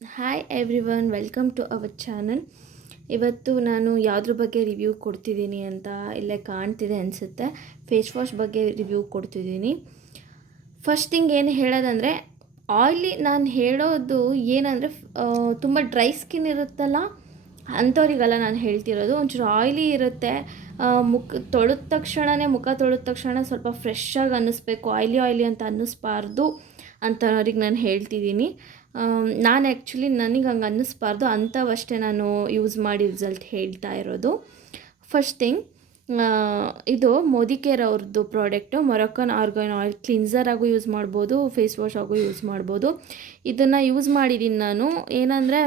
Hi everyone welcome to our channel ಇವತ್ತು ನಾನು ಯಾವುದ್ರ ಬಗ್ಗೆ ರಿವ್ಯೂ ಕೊಡ್ತಿದ್ದೀನಿ ಅಂತ ಇಲ್ಲೇ ಕಾಣ್ತಿದೆ ಅನಿಸುತ್ತೆ. ಫೇಸ್ ವಾಶ್ ಬಗ್ಗೆ ರಿವ್ಯೂ ಕೊಡ್ತಿದ್ದೀನಿ. ಫಸ್ಟ್ ಥಿಂಗ್ ಏನು ಹೇಳೋದಂದರೆ ಆಯ್ಲಿ ನಾನು ಹೇಳೋದು ಏನಂದರೆ ತುಂಬ ಡ್ರೈ ಸ್ಕಿನ್ ಇರುತ್ತಲ್ಲ, ಅಂಥವ್ರಿಗೆಲ್ಲ ನಾನು ಹೇಳ್ತಿರೋದು. ಒಂಚೂರು ಆಯ್ಲಿ ಇರುತ್ತೆ. ಮುಖ ತೊಳೆದ ತಕ್ಷಣವೇ ಮುಖ ತೊಳೆದ ತಕ್ಷಣ ಸ್ವಲ್ಪ ಫ್ರೆಶ್ ಆಗಿ ಅನ್ನಿಸ್ಬೇಕು. ಆಯ್ಲಿ ಆಯ್ಲಿ ಅಂತ ಅನ್ನಿಸ್ಬಾರ್ದು ಅಂಥವ್ರಿಗೆ ನಾನು ಹೇಳ್ತಿದ್ದೀನಿ. ನಾನು ಆ್ಯಕ್ಚುಲಿ ನನಗೆ ಹಂಗೆ ಅನ್ನಿಸ್ಬಾರ್ದು. ಅಂಥವಷ್ಟೇ ನಾನು ಯೂಸ್ ಮಾಡಿ ರಿಸಲ್ಟ್ ಹೇಳ್ತಾ ಇರೋದು. ಫಸ್ಟ್ ಥಿಂಗ್ ಇದು ಮೋದಿ ಕೇರ್ ಅವ್ರದ್ದು product Moroccan argan oil cleanser ಆಗೂ ಯೂಸ್ ಮಾಡ್ಬೋದು ಫೇಸ್ ವಾಶ್ ಆಗೂ ಯೂಸ್ ಮಾಡ್ಬೋದು. ಇದನ್ನು ಯೂಸ್ ಮಾಡಿದ್ದೀನಿ ನಾನು. ಏನಂದರೆ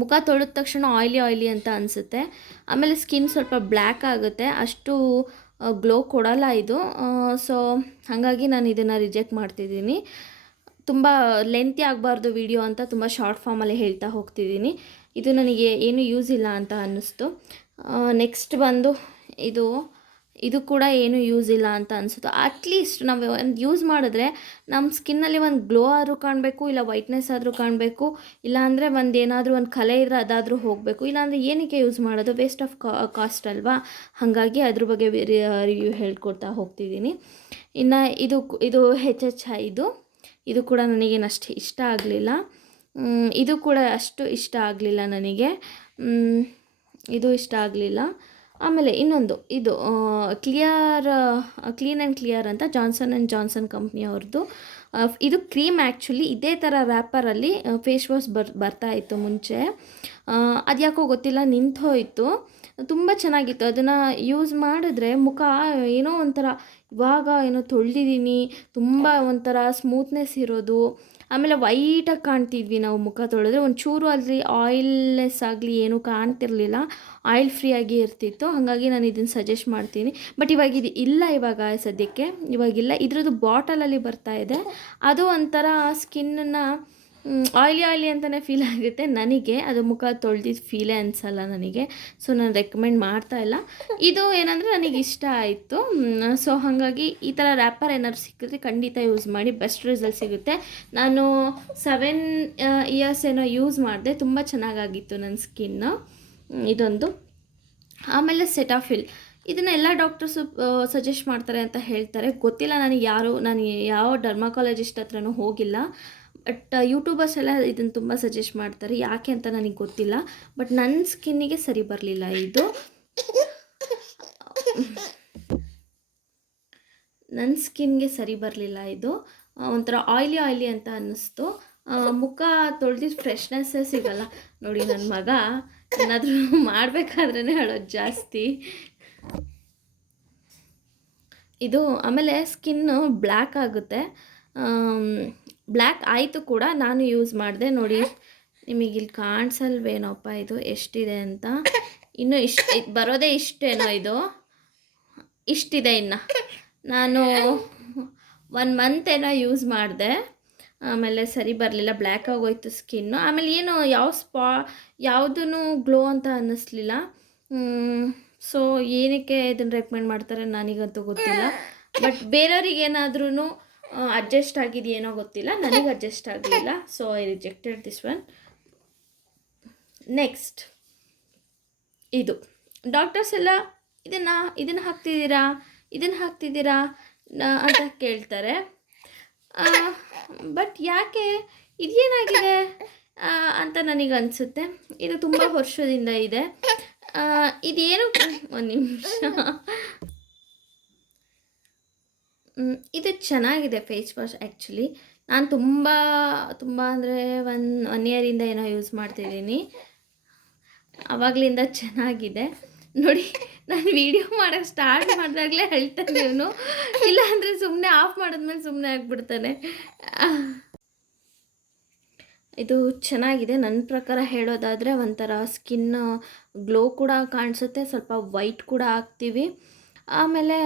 ಮುಖ ತೊಳೆದ ತಕ್ಷಣ ಆಯ್ಲಿ ಆಯ್ಲಿ ಅಂತ ಅನಿಸುತ್ತೆ. ಆಮೇಲೆ ಸ್ಕಿನ್ ಸ್ವಲ್ಪ ಬ್ಲ್ಯಾಕ್ ಆಗುತ್ತೆ. ಅಷ್ಟು ಗ್ಲೋ ಕೊಡಲ್ಲ ಇದು. ಸೊ ಹಾಗಾಗಿ ನಾನು ಇದನ್ನು ರಿಜೆಕ್ಟ್ ಮಾಡ್ತಿದ್ದೀನಿ. ತುಂಬ ಲೆಂತಿ ಆಗಬಾರ್ದು ವಿಡಿಯೋ ಅಂತ ತುಂಬ ಶಾರ್ಟ್ ಫಾರ್ಮಲ್ಲಿ ಹೇಳ್ತಾ ಹೋಗ್ತಿದ್ದೀನಿ. ಇದು ನನಗೆ ಏನು ಯೂಸ್ ಇಲ್ಲ ಅಂತ ಅನ್ನಿಸ್ತು. ನೆಕ್ಸ್ಟ್ ಬಂದು ಇದು ಇದು ಕೂಡ ಏನು ಯೂಸ್ ಇಲ್ಲ ಅಂತ ಅನಿಸುತ್ತೆ ಅಟ್ಲೀಸ್ಟ್ ನಾವು ಒಂದು ಯೂಸ್ ಮಾಡಿದ್ರೆ ನಮ್ಮ ಸ್ಕಿನ್ನಲ್ಲಿ ಒಂದು ಗ್ಲೋ ಆದರೂ ಕಾಣಬೇಕು, ಇಲ್ಲ ವೈಟ್ನೆಸ್ ಆದರೂ ಕಾಣಬೇಕು, ಇಲ್ಲಾಂದರೆ ಒಂದು ಏನಾದರೂ ಒಂದು ಕಲೆ ಇದ್ರೆ ಅದಾದರೂ ಹೋಗಬೇಕು. ಇಲ್ಲಾಂದರೆ ಏನಕ್ಕೆ ಯೂಸ್ ಮಾಡೋದು? ವೇಸ್ಟ್ ಆಫ್ ಕಾಸ್ಟ್ ಅಲ್ವಾ? ಹಾಗಾಗಿ ಅದ್ರ ಬಗ್ಗೆ ರಿವ್ಯೂ ಹೇಳ್ಕೊಡ್ತಾ ಹೋಗ್ತಿದ್ದೀನಿ. ಇನ್ನು ಇದು ಇದು ಹೆಚ್ ಎಚ್ ಇದು ಇದು ಕೂಡ ನನಗೇನು ಅಷ್ಟು ಇಷ್ಟ ಆಗಲಿಲ್ಲ. ಇದು ಕೂಡ ಅಷ್ಟು ಇಷ್ಟ ಆಗಲಿಲ್ಲ ನನಗೆ. ಇದು ಇಷ್ಟ ಆಗಲಿಲ್ಲ. ಆಮೇಲೆ ಇನ್ನೊಂದು, ಇದು ಕ್ಲಿಯರ್, ಕ್ಲೀನ್ ಆ್ಯಂಡ್ ಕ್ಲಿಯರ್ ಅಂತ ಜಾನ್ಸನ್ ಆ್ಯಂಡ್ ಜಾನ್ಸನ್ ಕಂಪ್ನಿಯವ್ರದ್ದು. ಇದು ಕ್ರೀಮ್ ಆ್ಯಕ್ಚುಲಿ ಇದೇ ಥರ ರ್ಯಾಪರಲ್ಲಿ ಫೇಸ್ ವಾಶ್ ಬರ್, ಬರ್ತಾ ಇತ್ತು ಮುಂಚೆ. ಅದು ಯಾಕೋ ಗೊತ್ತಿಲ್ಲ ನಿಂತು ಹೋಯಿತು ತುಂಬ ಚೆನ್ನಾಗಿತ್ತು. ಅದನ್ನು ಯೂಸ್ ಮಾಡಿದ್ರೆ ಮುಖ ಏನೋ ಒಂಥರ ಇವಾಗ ಏನೋ ತೊಳೆದಿದ್ದೀನಿ ತುಂಬ ಒಂಥರ ಸ್ಮೂತ್ನೆಸ್ ಇರೋದು. ಆಮೇಲೆ ವೈಟಾಗಿ ಕಾಣ್ತಿದ್ವಿ ನಾವು ಮುಖ ತೊಳೆದ್ರೆ. ಒಂಚೂರು ಅಲ್ಲಿ ಆಯಿಲ್ಲೆಸ್ ಆಗಲಿ ಏನೂ ಕಾಣ್ತಿರ್ಲಿಲ್ಲ. ಆಯಿಲ್ ಫ್ರೀ ಆಗಿ ಇರ್ತಿತ್ತು. ಹಾಗಾಗಿ ನಾನು ಇದನ್ನು ಸಜೆಸ್ಟ್ ಮಾಡ್ತೀನಿ. ಬಟ್ ಇವಾಗ ಇದು ಇಲ್ಲ ಇವಾಗ ಸದ್ಯಕ್ಕೆ. ಇವಾಗಿಲ್ಲ ಇದರದ್ದು ಬಾಟಲಲ್ಲಿ ಬರ್ತಾ ಇದೆ. ಅದು ಒಂಥರ ಸ್ಕಿನ್ನನ್ನು ಆಯ್ಲಿ ಆಯ್ಲಿ ಅಂತಲೇ ಫೀಲ್ ಆಗುತ್ತೆ. ನನಗೆ ಅದು ಮುಖ ತೊಳೆದಿದ್ದು ಫೀಲೇ ಅನಿಸಲ್ಲ ನನಗೆ. ಸೊ ನಾನು ರೆಕಮೆಂಡ್ ಮಾಡ್ತಾ ಇಲ್ಲ. ಇದು ಏನಂದರೆ ನನಗೆ ಇಷ್ಟ ಆಯಿತು. ಸೊ ಹಾಗಾಗಿ ಈ ಥರ ರ್ಯಾಪರ್ ಏನಾದ್ರು ಸಿಕ್ಕಿದ್ರೆ ಖಂಡಿತ ಯೂಸ್ ಮಾಡಿ. ಬೆಸ್ಟ್ ರಿಸಲ್ಟ್ ಸಿಗುತ್ತೆ. ನಾನು ಸೆವೆನ್ ಇಯರ್ಸ್ ಏನೋ ಯೂಸ್ ಮಾಡಿದೆ. ತುಂಬ ಚೆನ್ನಾಗಾಗಿತ್ತು ನನ್ನ ಸ್ಕಿನ್ನು ಇದೊಂದು. ಆಮೇಲೆ ಸೆಟಾಫಿಲ್ ಇದನ್ನು ಎಲ್ಲ ಡಾಕ್ಟರ್ಸು ಸಜೆಸ್ಟ್ ಮಾಡ್ತಾರೆ ಅಂತ ಹೇಳ್ತಾರೆ. ಗೊತ್ತಿಲ್ಲ ನನಗೆ ಯಾರು, ನಾನು ಯಾವ ಡರ್ಮಾಕಾಲಜಿಸ್ಟ್ ಹತ್ರನೂ ಹೋಗಿಲ್ಲ. ಬಟ್ ಯೂಟ್ಯೂಬರ್ಸ್ ಎಲ್ಲ ಇದನ್ನು ತುಂಬ ಸಜೆಸ್ಟ್ ಮಾಡ್ತಾರೆ. ಯಾಕೆ ಅಂತ ನನಗೆ ಗೊತ್ತಿಲ್ಲ. ಬಟ್ ನನ್ನ ಸ್ಕಿನ್ನಿಗೆ ಸರಿ ಬರಲಿಲ್ಲ ಇದು. ನನ್ನ ಸ್ಕಿನ್ಗೆ ಸರಿ ಬರಲಿಲ್ಲ ಇದು. ಒಂಥರ ಆಯ್ಲಿ ಆಯ್ಲಿ ಅಂತ ಅನ್ನಿಸ್ತು. ಮುಖ ತೊಳೆದಿದ್ದು ಫ್ರೆಶ್ನೆಸ್ಸೇ ಸಿಗಲ್ಲ. ನೋಡಿ ನನ್ನ ಮಗ ಏನಾದರೂ ಮಾಡಬೇಕಾದ್ರೇ ಹೇಳೋದು ಜಾಸ್ತಿ. ಇದು, ಆಮೇಲೆ ಸ್ಕಿನ್ನು ಬ್ಲ್ಯಾಕ್ ಆಗುತ್ತೆ. ಬ್ಲ್ಯಾಕ್ ಆಯಿತು ಕೂಡ ನಾನು ಯೂಸ್ ಮಾಡಿದೆ ನೋಡಿ. ನಿಮಗೆ ಇಲ್ಲಿ ಕಾಣಿಸಲ್ವೇನೋಪ್ಪ ಇದು? ಎಷ್ಟಿದೆ ಅಂತ? ಇನ್ನು ಇಷ್ಟು ಬರೋದೇ ಇಷ್ಟೇನೋ ಇದು? ಇಷ್ಟಿದೆ ಇನ್ನು. ನಾನು ಒನ್ ಮಂತ್ ಏನೋ ಯೂಸ್ ಮಾಡಿದೆ. ಆಮೇಲೆ ಸರಿ ಬರಲಿಲ್ಲ, ಬ್ಲ್ಯಾಕ್ ಆಗೋಯ್ತು ಸ್ಕಿನ್ನು. ಆಮೇಲೆ ಏನು ಯಾವ ಸ್ಪಾ ಯಾವುದೂ ಗ್ಲೋ ಅಂತ ಅನ್ನಿಸ್ಲಿಲ್ಲ. ಸೊ ಏನಕ್ಕೆ ಇದನ್ನು ರೆಕಮೆಂಡ್ ಮಾಡ್ತಾರೆ ನನಗಂತೂ ಗೊತ್ತಿಲ್ಲ. ಬಟ್ ಬೇರೆಯವ್ರಿಗೆ ಏನಾದ್ರೂ ಅಡ್ಜಸ್ಟ್ ಆಗಿದೆಯೇನೋ ಗೊತ್ತಿಲ್ಲ. ನನಗೆ ಅಡ್ಜಸ್ಟ್ ಆಗಲಿಲ್ಲ. So I rejected this one next ಇದು. ಡಾಕ್ಟರ್ಸ್ ಎಲ್ಲ ಇದನ್ನು ಇದನ್ನು ಹಾಕ್ತಿದ್ದೀರಾ? ಇದನ್ನು ಹಾಕ್ತಿದ್ದೀರಾ? ಅಂತ ಕೇಳ್ತಾರೆ. ಬಟ್ ಯಾಕೆ? ಇದೇನಾಗಿದೆ? ಅಂತ ನನಗೆ ಅನಿಸುತ್ತೆ. ಇದು ತುಂಬ ವರ್ಷದಿಂದ ಇದೆ. ಇದೇನು? ಒಂದು ನಿಮಿಷ. ಇದು ಚೆನ್ನಾಗಿದೆ ಫೇಸ್ ವಾಶ್ ಆ್ಯಕ್ಚುಲಿ ನಾನು ತುಂಬ ತುಂಬ ಅಂದರೆ ಒನ್ ಒನ್ ಇಯರಿಂದ ಏನೋ ಯೂಸ್ ಮಾಡ್ತಿದ್ದೀನಿ. ಆವಾಗಲಿಂದ ಚೆನ್ನಾಗಿದೆ. ನೋಡಿ, ನಾನು ವಿಡಿಯೋ ಮಾಡೋಕ್ಕೆ ಸ್ಟಾರ್ಟ್ ಮಾಡಿದಾಗಲೇ ಹೇಳ್ತಾನೆ ಇವನು. ಇಲ್ಲ ಅಂದರೆ ಸುಮ್ಮನೆ ಆಫ್ ಮಾಡಿದ್ಮೇಲೆ ಸುಮ್ಮನೆ ಆಗಿಬಿಡ್ತಾನೆ. ಇದು ಚೆನ್ನಾಗಿದೆ. ನನ್ನ ಪ್ರಕಾರ ಹೇಳೋದಾದರೆ ಒಂಥರ ಸ್ಕಿನ್ ಗ್ಲೋ ಕೂಡ ಕಾಣಿಸುತ್ತೆ, ಸ್ವಲ್ಪ ವೈಟ್ ಕೂಡ ಆಗ್ತೀವಿ ಆಮೇಲೆ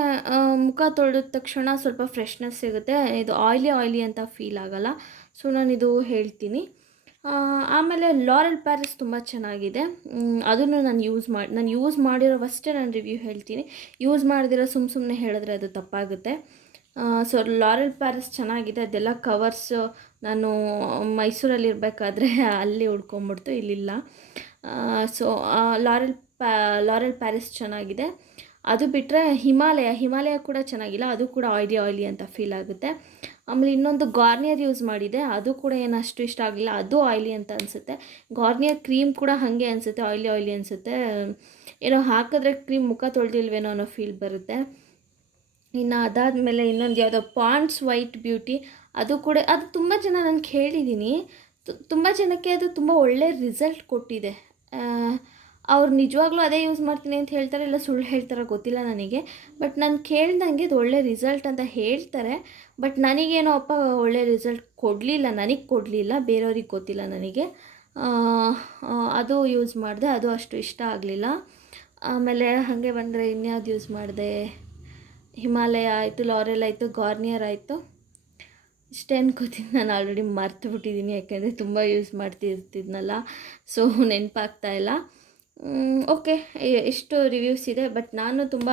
ಮುಖ ತೊಳೆದ ತಕ್ಷಣ ಸ್ವಲ್ಪ ಫ್ರೆಶ್ನೆಸ್ ಸಿಗುತ್ತೆ. ಇದು ಆಯ್ಲಿ ಆಯ್ಲಿ ಅಂತ ಫೀಲ್ ಆಗಲ್ಲ. ಸೊ ನಾನಿದು ಹೇಳ್ತೀನಿ. ಆಮೇಲೆ ಲಾರೆಲ್ ಪ್ಯಾರಿಸ್ ತುಂಬ ಚೆನ್ನಾಗಿದೆ. ಅದನ್ನು ನಾನು ಯೂಸ್ ಮಾಡಿ ನಾನು ಯೂಸ್ ಮಾಡಿರೋವಷ್ಟೇ ನಾನು ರಿವ್ಯೂ ಹೇಳ್ತೀನಿ. ಯೂಸ್ ಮಾಡದಿರೋ ಸುಮ್ಮ ಸುಮ್ಮನೆ ಹೇಳಿದ್ರೆ ಅದು ತಪ್ಪಾಗುತ್ತೆ. ಸೊ ಲಾರೆಲ್ ಪ್ಯಾರಿಸ್ ಚೆನ್ನಾಗಿದೆ. ಅದೆಲ್ಲ ಕವರ್ಸು ನಾನು ಮೈಸೂರಲ್ಲಿ ಇರಬೇಕಾದ್ರೆ ಅಲ್ಲಿ ಉಡ್ಕೊಂಬಿಡ್ತು, ಇಲ್ಲಿಲ್ಲ. ಸೊ ಲಾರೆಲ್ ಪ್ಯಾ ಲಾರೆಲ್ ಪ್ಯಾರಿಸ್ ಚೆನ್ನಾಗಿದೆ. ಅದು ಬಿಟ್ಟರೆ ಹಿಮಾಲಯ ಹಿಮಾಲಯ ಕೂಡ ಚೆನ್ನಾಗಿಲ್ಲ, ಅದು ಕೂಡ ಆಯ್ಲಿ ಆಯ್ಲಿ ಅಂತ ಫೀಲ್ ಆಗುತ್ತೆ. ಆಮೇಲೆ ಇನ್ನೊಂದು ಗಾರ್ನಿಯರ್ ಯೂಸ್ ಮಾಡಿದೆ, ಅದು ಕೂಡ ಏನು ಅಷ್ಟು ಇಷ್ಟ ಆಗಲಿಲ್ಲ ಅದು ಆಯ್ಲಿ ಅಂತ ಅನಿಸುತ್ತೆ. ಗಾರ್ನಿಯರ್ ಕ್ರೀಮ್ ಕೂಡ ಹಾಗೆ ಅನಿಸುತ್ತೆ ಆಯ್ಲಿ ಆಯ್ಲಿ ಅನಿಸುತ್ತೆ. ಏನೋ ಹಾಕಿದ್ರೆ ಕ್ರೀಮ್ ಮುಖ ತೊಳೆದಿಲ್ವೇನೋ ಅನ್ನೋ ಫೀಲ್ ಬರುತ್ತೆ. ಇನ್ನು ಅದಾದಮೇಲೆ ಇನ್ನೊಂದು ಯಾವುದೋ ಪಾಂಡ್ಸ್ ವೈಟ್ ಬ್ಯೂಟಿ ಅದು ಕೂಡ, ಅದು ತುಂಬ ಜನ ನಾನು ಕೇಳಿದ್ದೀನಿ ತುಂಬ ಜನಕ್ಕೆ ಅದು ತುಂಬ ಒಳ್ಳೆ ರಿಸಲ್ಟ್ ಕೊಟ್ಟಿದೆ. ಅವ್ರು ನಿಜವಾಗ್ಲೂ ಅದೇ ಯೂಸ್ ಮಾಡ್ತೀನಿ ಅಂತ ಹೇಳ್ತಾರೆ ಇಲ್ಲ ಸುಳ್ಳು ಹೇಳ್ತಾರೋ ಗೊತ್ತಿಲ್ಲ ನನಗೆ. ಬಟ್ ನಾನು ಕೇಳ್ದಂಗೆ ಅದು ಒಳ್ಳೆ ರಿಸಲ್ಟ್ ಅಂತ ಹೇಳ್ತಾರೆ. ಬಟ್ ನನಗೇನೋ ಅಪ್ಪ ಒಳ್ಳೆ ರಿಸಲ್ಟ್ ಕೊಡಲಿಲ್ಲ, ನನಗೆ ಕೊಡಲಿಲ್ಲ, ಬೇರೆಯವ್ರಿಗೆ ಗೊತ್ತಿಲ್ಲ ನನಗೆ. ಅದು ಯೂಸ್ ಮಾಡಿದೆ, ಅದು ಅಷ್ಟು ಇಷ್ಟ ಆಗಲಿಲ್ಲ. ಆಮೇಲೆ ಹಾಗೆ ಬಂದರೆ ಇನ್ಯಾವ್ದು ಯೂಸ್ ಮಾಡಿದೆ? ಹಿಮಾಲಯ ಆಯಿತು ಲಾರೆಲ್ ಆಯಿತು ಗಾರ್ನಿಯರ್ ಆಯಿತು. ಇಷ್ಟೇ ಅನ್ಕೋತೀನಿ ನಾನು ಆಲ್ರೆಡಿ ಮರ್ತು ಬಿಟ್ಟಿದ್ದೀನಿ ಯಾಕೆಂದರೆ ತುಂಬ ಯೂಸ್ ಮಾಡ್ತಿರ್ತಿದ್ನಲ್ಲ. ಸೊ ನೆನಪಾಗ್ತಾ ಇಲ್ಲ. ಓಕೆ ಎಷ್ಟು ರಿವ್ಯೂಸ್ ಇದೆ ಬಟ್ ನಾನು ತುಂಬ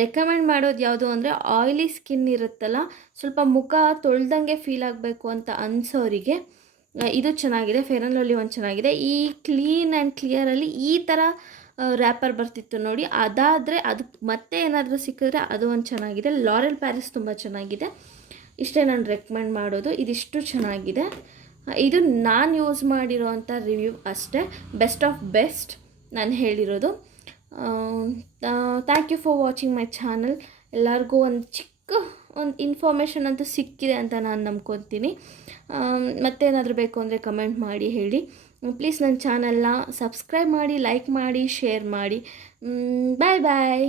ರೆಕಮೆಂಡ್ ಮಾಡೋದು ಯಾವುದು ಅಂದರೆ ಆಯ್ಲಿ ಸ್ಕಿನ್ ಇರುತ್ತಲ್ಲ, ಸ್ವಲ್ಪ ಮುಖ ತೊಳ್ದಂಗೆ ಫೀಲ್ ಆಗಬೇಕು ಅಂತ ಅನ್ಸೋರಿಗೆ ಇದು ಚೆನ್ನಾಗಿದೆ ಫೇರ್ ಆ್ಯಂಡ್ ಲವ್ಲಿ ಒಂದು ಚೆನ್ನಾಗಿದೆ. ಈ ಕ್ಲೀನ್ ಆ್ಯಂಡ್ ಕ್ಲಿಯರಲ್ಲಿ ಈ ಥರ ರ್ಯಾಪರ್ ಬರ್ತಿತ್ತು ನೋಡಿ, ಅದಾದರೆ ಅದು ಮತ್ತೆ ಏನಾದರೂ ಸಿಕ್ಕಿದ್ರೆ ಅದು ಒಂದು ಚೆನ್ನಾಗಿದೆ. ಲಾರೆಲ್ ಪ್ಯಾರಿಸ್ ತುಂಬ ಚೆನ್ನಾಗಿದೆ. ಇಷ್ಟೇ ನಾನು ರೆಕಮೆಂಡ್ ಮಾಡೋದು, ಇದಿಷ್ಟು ಚೆನ್ನಾಗಿದೆ. ಇದು ನಾನು ಯೂಸ್ ಮಾಡಿರೋವಂಥ ರಿವ್ಯೂ ಅಷ್ಟೇ. ಬೆಸ್ಟ್ ಆಫ್ ಬೆಸ್ಟ್ ನಾನು ಹೇಳಿರೋದು. Thank you for watching my channel ಎಲ್ಲರಿಗೂ ಒಂದು ಚಿಕ್ಕ ಒಂದು ಇನ್ಫಾರ್ಮೇಷನ್ ಅಂತೂ ಸಿಕ್ಕಿದೆ ಅಂತ ನಾನು ನಂಬ್ಕೊತೀನಿ. ಮತ್ತೇನಾದರೂ ಬೇಕು ಅಂದರೆ ಕಮೆಂಟ್ ಮಾಡಿ, ಹೇಳಿ. ಪ್ಲೀಸ್ ನನ್ನ ಚಾನಲ್ನ ಸಬ್ಸ್ಕ್ರೈಬ್ ಮಾಡಿ ಲೈಕ್ ಮಾಡಿ ಶೇರ್ ಮಾಡಿ. ಬಾಯ್ ಬಾಯ್